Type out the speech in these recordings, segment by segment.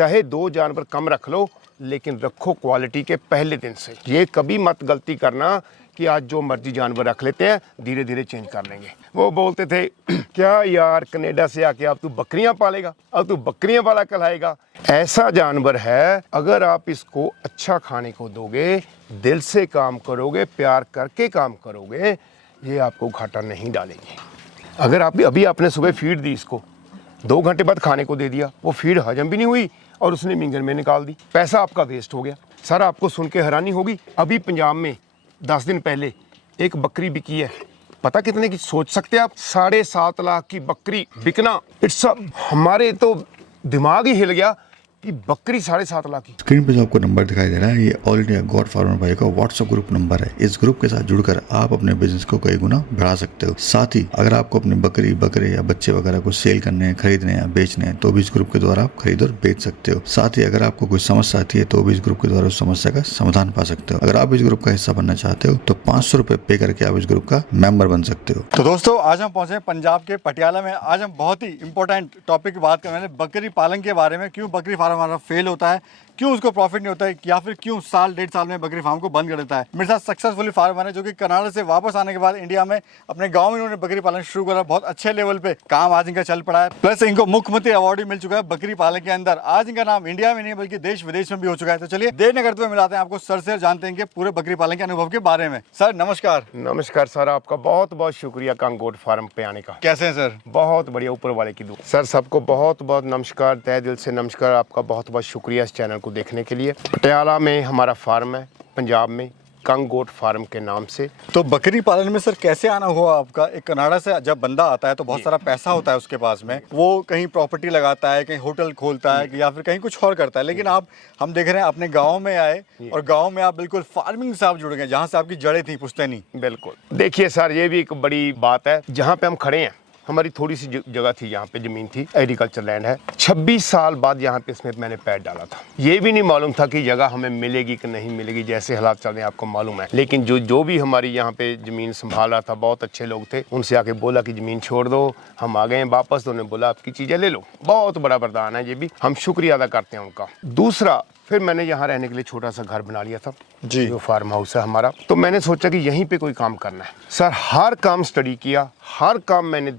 चाहे 2 जानवर कम रख लो, लेकिन रखो क्वालिटी के पहले दिन से। ये कभी मत गलती करना कि आज जो मर्जी जानवर रख लेते हैं, धीरे धीरे चेंज कर लेंगे। वो बोलते थे क्या यार कनाडा से आके अब तू बकरियां पालेगा, अब तू बकरियां वाला कहलाएगा। ऐसा जानवर है, अगर आप इसको अच्छा खाने को दोगे, दिल से काम करोगे, प्यार करके काम करोगे, ये आपको घाटा नहीं डालेंगे। अगर आप अभी आपने सुबह फीड दी, इसको 2 घंटे बाद खाने को दे दिया, वो फीड हजम भी नहीं हुई और उसने मिंगल में निकाल दी, पैसा आपका वेस्ट हो गया। सर आपको सुन के हैरानी होगी, अभी पंजाब में 10 दिन पहले एक बकरी बिकी है, पता कितने की? सोच सकते हैं आप? 7.5 लाख की बकरी बिकना। इट्स हमारे तो दिमाग ही हिल गया कि बकरी 7.5 लाख की। स्क्रीन पे जो आपको नंबर दिखाई दे रहा है, ये ऑल इंडिया गॉड फार्मर भाई का व्हाट्सएप ग्रुप नंबर है। इस ग्रुप के साथ जुड़कर आप अपने बिजनेस को कई गुना बढ़ा सकते हो। साथ ही अगर आपको अपने बकरी, बकरे या बच्चे वगैरह को सेल करने हैं, खरीदने हैं, बेचने हैं, तो भी इस ग्रुप के द्वारा आप खरीद और बेच सकते हो। साथ ही अगर आपको कोई समस्या आती है तो भी इस ग्रुप के द्वारा उस समस्या का समाधान पा सकते हो। अगर आप इस ग्रुप का हिस्सा बनना चाहते हो तो 500 रुपए पे करके आप इस ग्रुप का मेंबर बन सकते हो। तो दोस्तों आज हम पहुंचे पंजाब के पटियाला में। आज हम बहुत ही इंपॉर्टेंट टॉपिक की बात कर रहे हैं, बकरी पालन के बारे में। क्यों बकरी फार्म हमारा फेल होता है, क्यों उसको प्रॉफिट नहीं होता है, या फिर क्यों साल 1.5 साल में बकरी फार्म को बंद कर देता है। मेरे साथ सक्सेसफुली फार्मर है जो कि कनाडा से वापस आने के बाद इंडिया में अपने गांव में इन्होंने बकरी पालन शुरू करा। बहुत अच्छे लेवल पे काम आज इनका चल पड़ा है। प्लस इनको मुख्यमंत्री अवार्ड भी मिल चुका है बकरी पालन के अंदर। आज इनका नाम इंडिया में नहीं बल्कि देश विदेश में भी हो चुका है। तो चलिए देर न करते हुए मिलाते हैं आपको सर से, जानते हैं कि पूरे बकरी पालन के अनुभव के बारे में। सर नमस्कार। नमस्कार सर, आपका बहुत बहुत शुक्रिया कांग गोट फार्म पे आने का। कैसे हैं सर? बहुत बढ़िया, ऊपर वाले की दुआ। सर सबको बहुत बहुत नमस्कार, तहे दिल से नमस्कार। आपका बहुत बहुत शुक्रिया इस चैनल को देखने के लिए। पटियाला में हमारा फार्म है, पंजाब में कंग गोट फार्म के नाम से। तो बकरी पालन में सर कैसे आना हुआ आपका? एक कनाडा से जब बंदा आता है तो बहुत सारा पैसा होता है उसके पास में, वो कहीं प्रॉपर्टी लगाता है, कहीं होटल खोलता है या फिर कहीं कुछ और करता है, लेकिन आप हम देख रहे हैं अपने गांव में आए और गांव में आप बिल्कुल फार्मिंग से आप जुड़ गए, जहां से आपकी जड़ें थी पुश्तैनी। बिल्कुल। देखिए सर, ये भी एक बड़ी बात है। जहाँ पे हम खड़े हैं, हमारी थोड़ी सी जगह थी, यहाँ पे जमीन थी, एग्रीकल्चर लैंड है। 26 साल बाद यहाँ पे इसमें मैंने पैर डाला था। ये भी नहीं मालूम था कि जगह हमें मिलेगी कि नहीं मिलेगी, जैसे हालात चल रहे हैं आपको मालूम है। लेकिन जो भी हमारी यहाँ पे जमीन संभाल रहा था, बहुत अच्छे लोग थे, उनसे आके बोला कि जमीन छोड़ दो, हम आ गए हैं वापस। तो उन्होंने बोला आपकी चीज़ें ले लो। बहुत बड़ा वरदान है ये भी, हम शुक्रिया अदा करते हैं उनका। दूसरा, फिर मैंने यहाँ रहने के लिए छोटा सा घर बना लिया था जी, जो फार्म हाउस है हमारा। तो मैंने सोचा कि यहीं पे कोई काम करना है। सर हर काम स्टडी किया, हर काम मैंने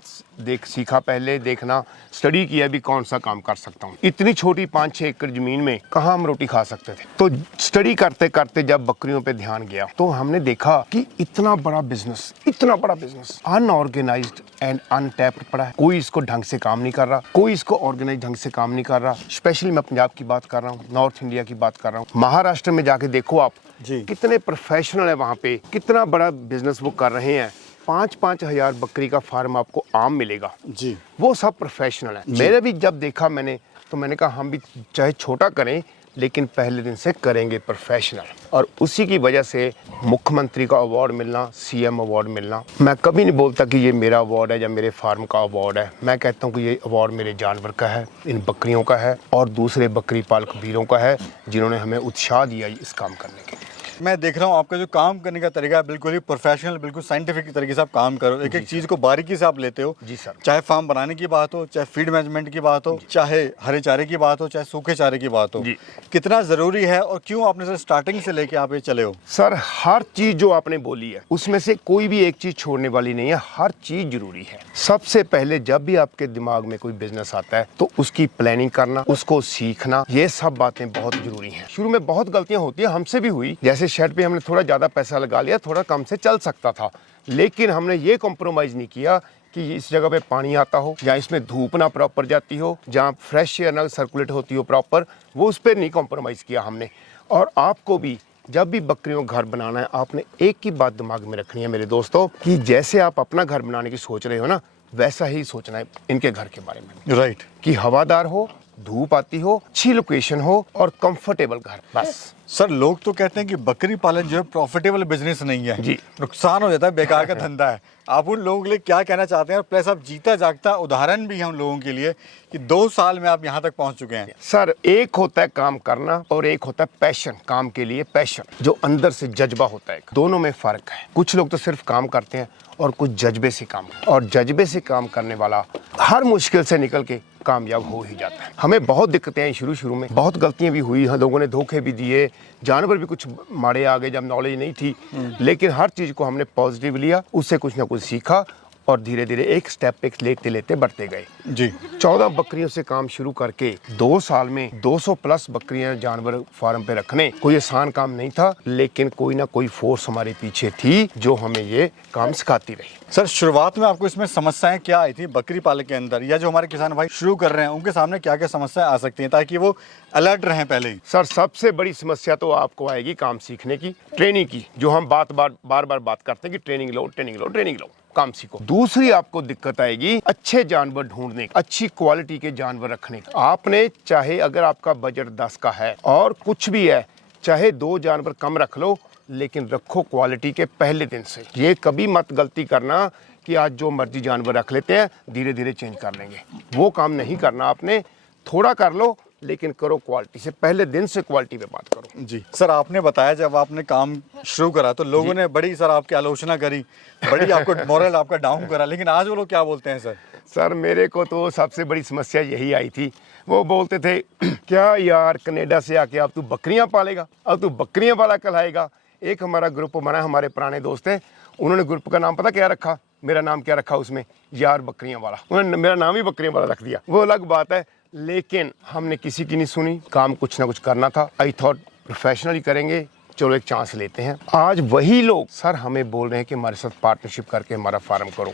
सीखा, पहले देखना, स्टडी किया भी कौन सा काम कर सकता हूँ। इतनी छोटी 5-6 एकड़ जमीन में कहाँ हम रोटी खा सकते थे। तो स्टडी करते करते जब बकरियों पे ध्यान गया तो हमने देखा कि इतना बड़ा बिजनेस अनऑर्गेनाइज्ड एंड अनटैप्ड पड़ा है। कोई इसको ढंग से काम नहीं कर रहा, कोई इसको ऑर्गेनाइज ढंग से काम नहीं कर रहा। स्पेशली मैं पंजाब की बात कर रहा हूँ, नॉर्थ इंडिया की बात कर रहा हूँ। महाराष्ट्र में जाके देखो आप जी, कितने प्रोफेशनल है वहाँ पे, कितना बड़ा बिजनेस वो कर रहे हैं। 5-5 हजार बकरी का फार्म आपको आम मिलेगा जी, वो सब प्रोफेशनल है। मेरे भी जब देखा मैंने, तो मैंने कहा हम भी चाहे छोटा करें लेकिन पहले दिन से करेंगे प्रोफेशनल। और उसी की वजह से मुख्यमंत्री का अवार्ड मिलना, सीएम अवार्ड मिलना। मैं कभी नहीं बोलता कि ये मेरा अवार्ड है या मेरे फार्म का अवार्ड है। मैं कहता हूँ कि ये अवार्ड मेरे जानवर का है, इन बकरियों का है और दूसरे बकरी पालक वीरों का है जिन्होंने हमें उत्साह दिया इस काम करने के लिए। मैं देख रहा हूँ आपका जो काम करने का तरीका है बिल्कुल ही प्रोफेशनल, बिल्कुल साइंटिफिक तरीके से आप काम करो। एक एक चीज़ को बारीकी से आप लेते हो। जी सर। चाहे फार्म बनाने की बात हो, चाहे फीड मैनेजमेंट की बात हो, चाहे हरे चारे की बात हो, चाहे सूखे चारे की बात हो, कितना ज़रूरी है और क्यों आपने सर स्टार्टिंग से लेके आप ये चले हो? सर हर चीज़ जो आपने बोली है उसमें से कोई भी एक चीज़ छोड़ने वाली नहीं है, हर चीज़ जरूरी है। सबसे पहले जब भी आपके दिमाग में कोई बिजनेस आता है तो उसकी प्लानिंग करना, उसको सीखना, ये सब बातें बहुत जरूरी हैं। शुरू में बहुत गलतियां होती है, हमसे भी हुई। जैसे शेड पे हमने थोड़ा ज़्यादा पैसा लगा लिया, थोड़ा कम से चल सकता था, लेकिन हमने ये कॉम्प्रोमाइज़ नहीं किया कि इस जगह पे पानी आता हो या इसमें धूप ना प्रॉपर जाती हो, जहाँ फ्रेश एयर ना सर्कुलेट होती हो प्रॉपर, वो उस पर नहीं कॉम्प्रोमाइज़ किया हमने। और आपको भी जब भी बकरियों का घर बनाना है, आपने एक ही बात दिमाग में रखनी है मेरे दोस्तों, कि जैसे आप अपना घर बनाने की सोच रहे हो ना, वैसा ही सोचना है इनके घर के बारे में। राइट। कि हवादार हो, धूप आती हो, अच्छी लोकेशन हो और कंफर्टेबल घर, बस। सर लोग तो कहते हैं कि बकरी पालन जो है प्रॉफिटेबल बिजनेस नहीं है जी, नुकसान हो जाता है, बेकार का धंधा है। आप उन लोगों के लिए क्या कहना चाहते हैं? और प्लस आप जीता जागता उदाहरण भी है उन लोगों के लिए कि 2 साल में आप यहाँ तक पहुँच चुके हैं। सर एक होता है काम करना और एक होता है पैशन, काम के लिए पैशन जो अंदर से जज्बा होता है, दोनों में फर्क है। कुछ लोग तो सिर्फ काम करते हैं और कुछ जज्बे से काम, और जज्बे से काम करने वाला हर मुश्किल से निकल के कामयाब हो ही जाता है। हमें बहुत दिक्कतें आई शुरू में, बहुत गलतियां भी हुई, लोगों ने धोखे भी दिए, जानवर भी कुछ मारे आ गए जब नॉलेज नहीं थी, लेकिन हर चीज़ को हमने पॉजिटिव लिया, उससे कुछ ना कुछ सीखा और धीरे धीरे एक स्टेप पे लेते लेते बढ़ते गए। जी 14 बकरियों से काम शुरू करके 2 साल में 200 प्लस बकरियां जानवर फार्म पे रखने कोई आसान काम नहीं था, लेकिन कोई ना कोई फोर्स हमारे पीछे थी जो हमें ये काम सिखाती रही। सर, शुरुआत में आपको इसमें समस्याएं क्या आई थी बकरी पालन के अंदर, या जो हमारे किसान भाई शुरू कर रहे हैं उनके सामने क्या क्या समस्याएं आ सकती हैं ताकि वो अलर्ट रहें पहले ही? सर, सबसे बड़ी समस्या तो आपको आएगी काम सीखने की, ट्रेनिंग की, जो हम बार बार बात करते हैं कि ट्रेनिंग लो, काम सीखो। दूसरी आपको दिक्कत आएगी अच्छे जानवर ढूंढने, अच्छी क्वालिटी के जानवर रखने का। आपने चाहे अगर आपका बजट 10 का है और कुछ भी है, चाहे 2 जानवर कम रख लो, लेकिन रखो क्वालिटी के पहले दिन से। ये कभी मत गलती करना कि आज जो मर्जी जानवर रख लेते हैं, धीरे धीरे चेंज कर लेंगे, वो काम नहीं करना। आपने थोड़ा कर लो, लेकिन करो क्वालिटी से, पहले दिन से क्वालिटी पे बात करो। जी सर, आपने बताया जब आपने काम शुरू करा तो लोगों ने बड़ी सर आपकी आलोचना करी, बड़ी आपको मोरल आपका डाउन करा, लेकिन आज वो लोग क्या बोलते हैं सर? सर, मेरे को तो सबसे बड़ी समस्या यही आई थी। वो बोलते थे क्या यार, कनाडा से आके अब तू बकरियां पालेगा, अब तू बकरियां वाला कहलाएगा। एक हमारा ग्रुप बना, हमारे पुराने दोस्त हैं, उन्होंने ग्रुप का नाम पता क्या रखा? मेरा नाम क्या रखा उसमें? यार बकरियां वाला। उन्होंने मेरा नाम ही बकरियां वाला रख दिया। वो अलग बात है, लेकिन हमने किसी की नहीं सुनी। काम कुछ ना कुछ करना था। आई थॉट प्रोफेशनली करेंगे, चलो एक चांस लेते हैं। आज वही लोग सर हमें बोल रहे हैं कि हमारे साथ पार्टनरशिप करके हमारा फार्म करो।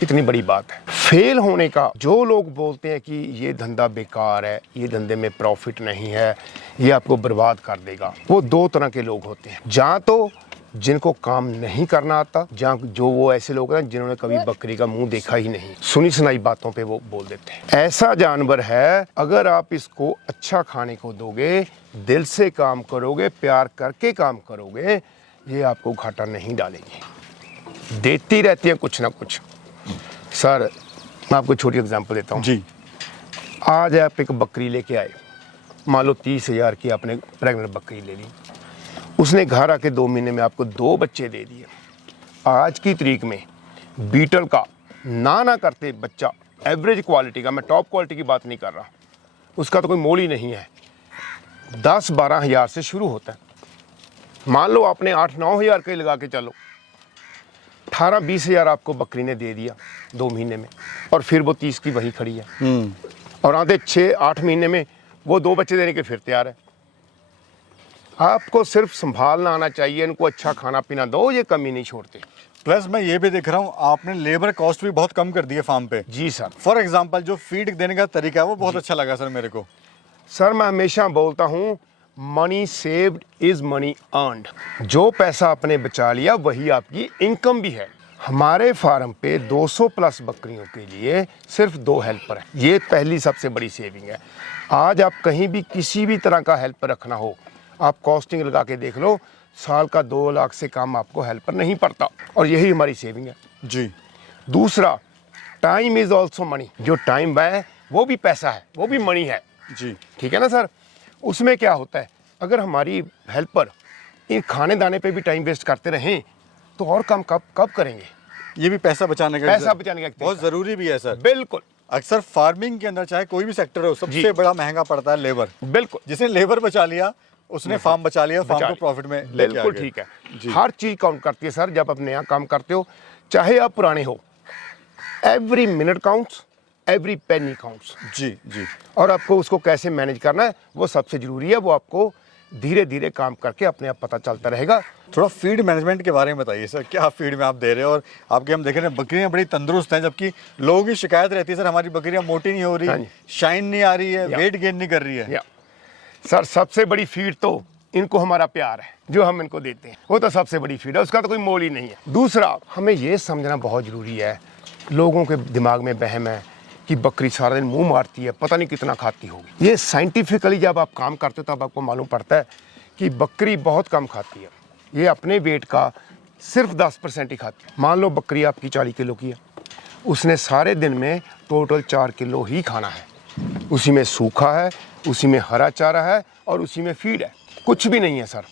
कितनी बड़ी बात है। फेल होने का, जो लोग बोलते हैं कि ये धंधा बेकार है, ये धंधे में प्रॉफिट नहीं है, ये आपको बर्बाद कर देगा, वो 2 तरह के लोग होते हैं। जहाँ तो जिनको काम नहीं करना आता, जहाँ जो वो ऐसे लोग हैं जिन्होंने कभी बकरी का मुंह देखा ही नहीं, सुनी सुनाई बातों पे वो बोल देते हैं। ऐसा जानवर है, अगर आप इसको अच्छा खाने को दोगे, दिल से काम करोगे, प्यार करके काम करोगे, ये आपको घाटा नहीं डालेगी, देती रहती है कुछ ना कुछ। सर, मैं आपको छोटी एग्जांपल देता हूँ जी। आज आप एक बकरी लेके आए, मान लो 30,000 की आपने प्रेग्नेंट बकरी ले ली, उसने घर आके 2 महीने में आपको 2 बच्चे दे दिए। आज की तारीख में बीटल का ना करते बच्चा, एवरेज क्वालिटी का, मैं टॉप क्वालिटी की बात नहीं कर रहा, उसका तो कोई मोल ही नहीं है, 10-12 हज़ार से शुरू होता है। मान लो आपने 8-9 हज़ार का ही लगा के चलो, 18-20 हज़ार आपको बकरी ने दे दिया 2 महीने में, और फिर वो 30 की वही खड़ी है, और आधे 6-8 महीने में वो 2 बच्चे देने के फिर तैयार है। आपको सिर्फ संभालना आना चाहिए, इनको अच्छा खाना पीना दो, ये कमी नहीं छोड़ते। प्लस मैं ये भी देख रहा हूँ आपने लेबर कॉस्ट भी बहुत कम कर दी है फार्म पे। जी सर। फॉर एग्जांपल जो फीड देने का तरीका है वो बहुत अच्छा लगा सर मेरे को। सर, मैं हमेशा बोलता हूँ money saved is money earned. जो पैसा आपने बचा लिया वही आपकी इनकम भी है। हमारे फार्म पे 200 प्लस बकरियों के लिए सिर्फ 2 हेल्पर हैं। ये पहली सबसे बड़ी सेविंग है। आज आप कहीं भी किसी भी तरह का हेल्पर रखना हो, आप कॉस्टिंग लगा के देख लो, साल का 2 लाख से कम आपको हेल्पर नहीं पड़ता, और यही हमारी सेविंग है जी। दूसरा, टाइम इज ऑल्सो मनी। जो टाइम है वो भी पैसा है, वो भी मनी है जी। ठीक है ना सर। उसमें क्या होता है, अगर हमारी हेल्पर इन खाने दाने पे भी टाइम वेस्ट करते रहें तो और काम कब करेंगे। ये भी पैसा बचाने का बहुत जरूरी भी है सर। बिल्कुल। अक्सर फार्मिंग के अंदर चाहे कोई भी सेक्टर हो, सबसे बड़ा महंगा पड़ता है लेबर। बिल्कुल। जिसने लेबर बचा लिया उसने फार्म बचा लिया, फार्म को प्रॉफिट में लेके आ गए। बिल्कुल ठीक है। हर चीज काउंट करती है सर। जब आप नया काम करते हो, चाहे आप पुराने हो, every minute counts, every penny counts. जी जी। और आपको उसको कैसे मैनेज करना है वो सबसे जरूरी है। वो आपको धीरे धीरे काम करके अपने आप पता चलता रहेगा। थोड़ा फीड मैनेजमेंट के बारे में बताइए सर, क्या फीड में आप दे रहे हो? और आपके हम देख रहे हैं बकरियां बड़ी तंदुरुस्त हैं, जबकि लोगों की शिकायत रहती है सर हमारी बकरियां मोटी नहीं हो रही, शाइन नहीं आ रही है, वेट गेन नहीं कर रही है। सर, सबसे बड़ी फीड तो इनको हमारा प्यार है जो हम इनको देते हैं, वो तो सबसे बड़ी फीड है, उसका तो कोई मोल ही नहीं है। दूसरा, हमें ये समझना बहुत जरूरी है, लोगों के दिमाग में वहम है कि बकरी सारा दिन मुंह मारती है, पता नहीं कितना खाती होगी। ये साइंटिफिकली जब आप काम करते हो तब आपको मालूम पड़ता है कि बकरी बहुत कम खाती है। ये अपने वेट का सिर्फ 10% ही खाती है। मान लो बकरी आपकी 40 किलो की है, उसने सारे दिन में टोटल 4 किलो ही खाना है। उसी में सूखा है, उसी में हरा चारा है और उसी में फीड है, कुछ भी नहीं है सर।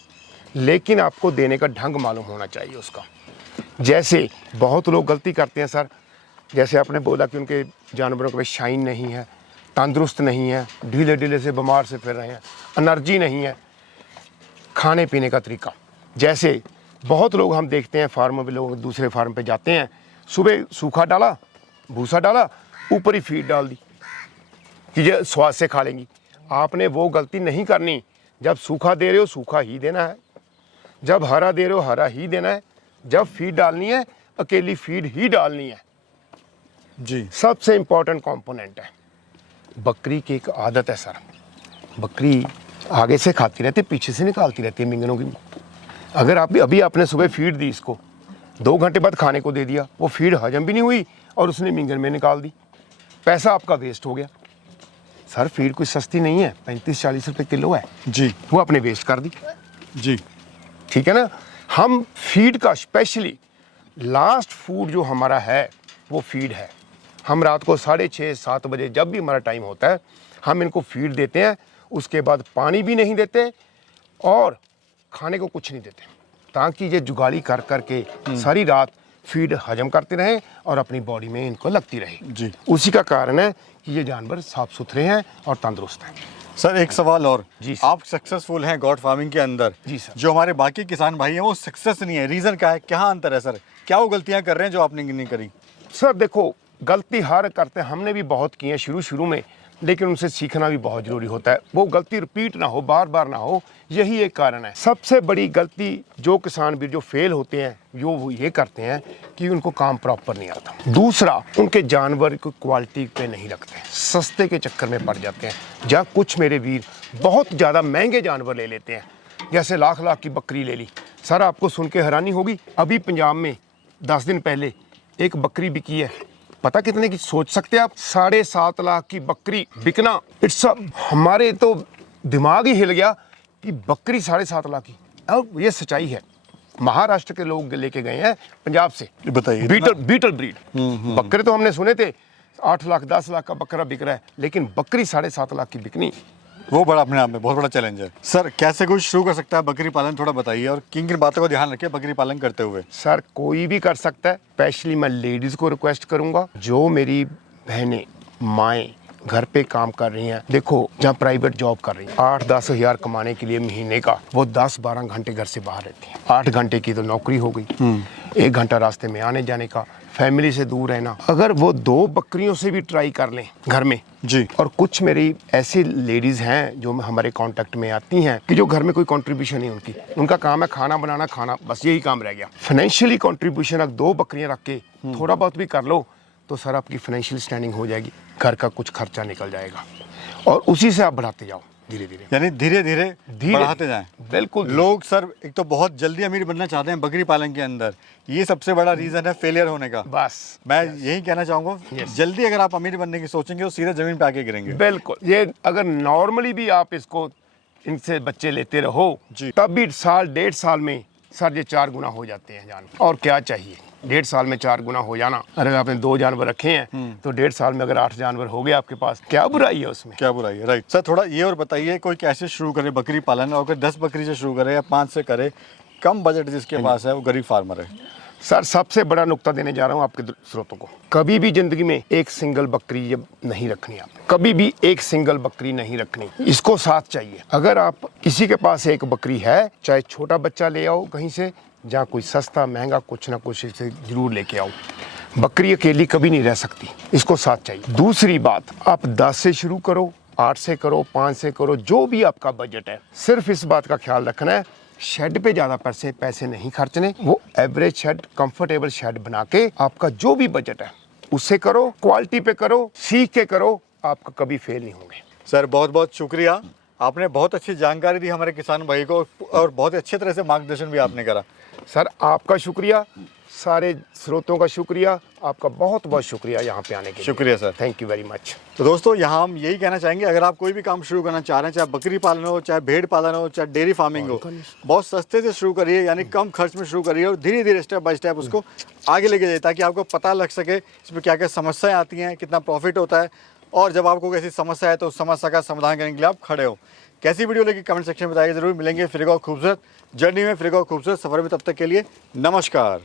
लेकिन आपको देने का ढंग मालूम होना चाहिए उसका जैसे बहुत लोग गलती करते हैं सर, जैसे आपने बोला कि उनके जानवरों के शाइन नहीं है, तंदुरुस्त नहीं है, ढीले ढीले से बीमार से फिर रहे हैं, एनर्जी नहीं है। खाने पीने का तरीका, जैसे बहुत लोग हम देखते हैं फार्म में, लोग दूसरे फार्म पे जाते हैं, सुबह सूखा डाला, भूसा डाला, ऊपर ही फीड डाल दी कि ये स्वाद से खा लेंगी। आपने वो गलती नहीं करनी। जब सूखा दे रहे हो सूखा ही देना है, जब हरा दे रहे हो हरा ही देना है, जब फीड डालनी है अकेली फीड ही डालनी है। जी सबसे इम्पोर्टेंट कंपोनेंट है। बकरी की एक आदत है सर, बकरी आगे से खाती रहती है, पीछे से निकालती रहती है मिंगनों की। अगर आप अभी आपने सुबह फीड दी, इसको 2 घंटे बाद खाने को दे दिया, वो फीड हजम भी नहीं हुई और उसने मिंगन में निकाल दी, पैसा आपका वेस्ट हो गया। सर फीड कोई सस्ती नहीं है, 35-40 रुपए किलो है जी वो आपने वेस्ट कर दी। जी ठीक है ना। हम फीड का स्पेशली लास्ट फूड जो हमारा है वो फीड है। हम रात को 6:30-7 बजे जब भी हमारा टाइम होता है हम इनको फीड देते हैं, उसके बाद पानी भी नहीं देते और खाने को कुछ नहीं देते, ताकि ये जुगाली कर करके सारी रात फीड हजम करते रहें और अपनी बॉडी में इनको लगती रहे। जी उसी का कारण है कि ये जानवर साफ सुथरे हैं और तंदुरुस्त हैं। सर, एक सवाल और। जी सर। आप सक्सेसफुल हैं गॉड फार्मिंग के अंदर। जी सर। जो हमारे बाकी किसान भाई हैं वो सक्सेस नहीं है, रीजन क्या है, क्या अंतर है सर? क्या वो गलतियां कर रहे हैं जो आपने नहीं करी? सर देखो, गलती हर करते हैं, हमने भी बहुत की है शुरू में, लेकिन उनसे सीखना भी बहुत ज़रूरी होता है। वो गलती रिपीट ना हो, बार बार ना हो, यही एक कारण है। सबसे बड़ी गलती जो किसान भी जो फेल होते हैं वो ये करते हैं कि उनको काम प्रॉपर नहीं आता। दूसरा, उनके जानवर को क्वालिटी पे नहीं रखते, सस्ते के चक्कर में पड़ जाते हैं। या कुछ मेरे वीर बहुत ज़्यादा महंगे जानवर ले लेते हैं, जैसे लाख की बकरी ले ली। सर आपको सुन के हैरानी होगी, अभी पंजाब में 10 दिन पहले एक बकरी बिकी है, पता कितने की सोच सकते हैं आप? 7.5 लाख की बकरी बिकना। इट्स हमारे तो दिमाग ही हिल गया कि बकरी 7.5 लाख की, और ये सच्चाई है। महाराष्ट्र के लोग लेके गए हैं पंजाब से, बताइए। बीटल ब्रीड बकरे तो हमने सुने थे 8 लाख 10 लाख का बकरा बिक रहा है, लेकिन बकरी 7.5 लाख की बिकनी, वो बड़ा अपने आप में बहुत बड़ा चैलेंज है। सर कैसे कुछ शुरू कर सकता है बकरी पालन, थोड़ा बताइए, और किन किन बातों का ध्यान रखिए बकरी पालन करते हुए? सर कोई भी कर सकता है। स्पेशली मैं लेडीज़ को रिक्वेस्ट करूंगा, जो मेरी बहनें माएँ घर पे काम कर रही हैं, देखो जहाँ प्राइवेट जॉब कर रही हैं, 8-10 हज़ार कमाने के लिए महीने का, वो 10-12 घंटे घर से बाहर रहती हैं। 8 घंटे की तो नौकरी हो गई, 1 घंटा रास्ते में आने जाने का, फैमिली से दूर रहना। अगर वो 2 बकरियों से भी ट्राई कर लें घर में जी। और कुछ मेरी ऐसी लेडीज़ हैं जो हमारे कांटेक्ट में आती हैं कि जो घर में कोई कंट्रीब्यूशन नहीं उनकी, उनका काम है खाना बनाना, खाना, बस यही काम रह गया। फाइनेंशियली कंट्रीब्यूशन अगर 2 बकरियां रख के थोड़ा बहुत भी कर लो तो सर आपकी फाइनेंशियल स्टैंडिंग हो जाएगी, घर का कुछ खर्चा निकल जाएगा और उसी से आप बढ़ाते जाओ धीरे धीरे, यानी धीरे धीरे बढ़ाते जाएं। बिल्कुल। लोग सर एक तो बहुत जल्दी अमीर बनना चाहते हैं बकरी पालन के अंदर, ये सबसे बड़ा रीजन है फेलियर होने का। बस मैं यही कहना चाहूंगा, जल्दी अगर आप अमीर बनने की सोचेंगे तो सीधे जमीन पे आके गिरेंगे। बिल्कुल। ये अगर नॉर्मली भी आप इसको इनसे बच्चे लेते रहो जी। तब भी 1.5 साल में सर ये 4 गुना हो जाते हैं जानवर। और क्या चाहिए, 1.5 साल में 4 गुना हो जाना। अगर आपने 2 जानवर रखे हैं तो 1.5 साल में अगर 8 जानवर हो गए आपके पास, क्या बुराई है उसमें? क्या बुराई है, राइट। सर थोड़ा ये और बताइए, कोई कैसे शुरू करे बकरी पालन, और अगर 10 बकरी से शुरू करे या 5 से करे, कम बजट जिसके पास है वो गरीब फार्मर है? सर सबसे बड़ा नुक्ता देने जा रहा हूँ आपके श्रोतों को, कभी भी जिंदगी में एक सिंगल बकरी ये नहीं रखनी आपने, कभी भी एक सिंगल बकरी नहीं रखनी, इसको साथ चाहिए। अगर आप किसी के पास एक बकरी है, चाहे छोटा बच्चा ले आओ कहीं से, जहाँ कोई सस्ता महंगा कुछ ना कुछ इसे जरूर लेके आओ। बकरी अकेली कभी नहीं रह सकती, इसको साथ चाहिए। दूसरी बात, आप 10 से शुरू करो, 8 से करो, 5 से करो, जो भी आपका बजट है। सिर्फ इस बात का ख्याल रखना है, शेड पे ज़्यादा पैसे नहीं खर्चने, वो एवरेज शेड, कंफर्टेबल शेड बना के आपका जो भी बजट है उससे करो, क्वालिटी पे करो, सीख के करो, आपका कभी फेल नहीं होंगे। सर बहुत बहुत शुक्रिया, आपने बहुत अच्छी जानकारी दी हमारे किसान भाई को, और बहुत अच्छे तरह से मार्गदर्शन भी आपने करा। सर आपका शुक्रिया, सारे स्रोतों का शुक्रिया, आपका बहुत बहुत शुक्रिया यहाँ पे आने के लिए। शुक्रिया sir, thank you very much. तो दोस्तों यहाँ हम यही कहना चाहेंगे, अगर आप कोई भी काम शुरू करना चाह रहे हैं, चाहे बकरी पालन हो, चाहे भेड़ पालन हो, चाहे डेयरी फार्मिंग हो, बहुत सस्ते से शुरू करिए, यानी कम खर्च में शुरू करिए और धीरे धीरे स्टेप बाय स्टेप उसको आगे लेके जाइए, ताकि आपको पता लग सके इसमें क्या क्या समस्याएं आती हैं, कितना प्रॉफिट होता है, और जब आपको कैसी समस्या है तो उस समस्या का समाधान करने के लिए आप खड़े हो। कैसी वीडियो लेके कमेंट सेक्शन में बताइए जरूर। मिलेंगे फिर एक और खूबसूरत जर्नी में, फिर एक और खूबसूरत सफर में, तब तक के लिए नमस्कार।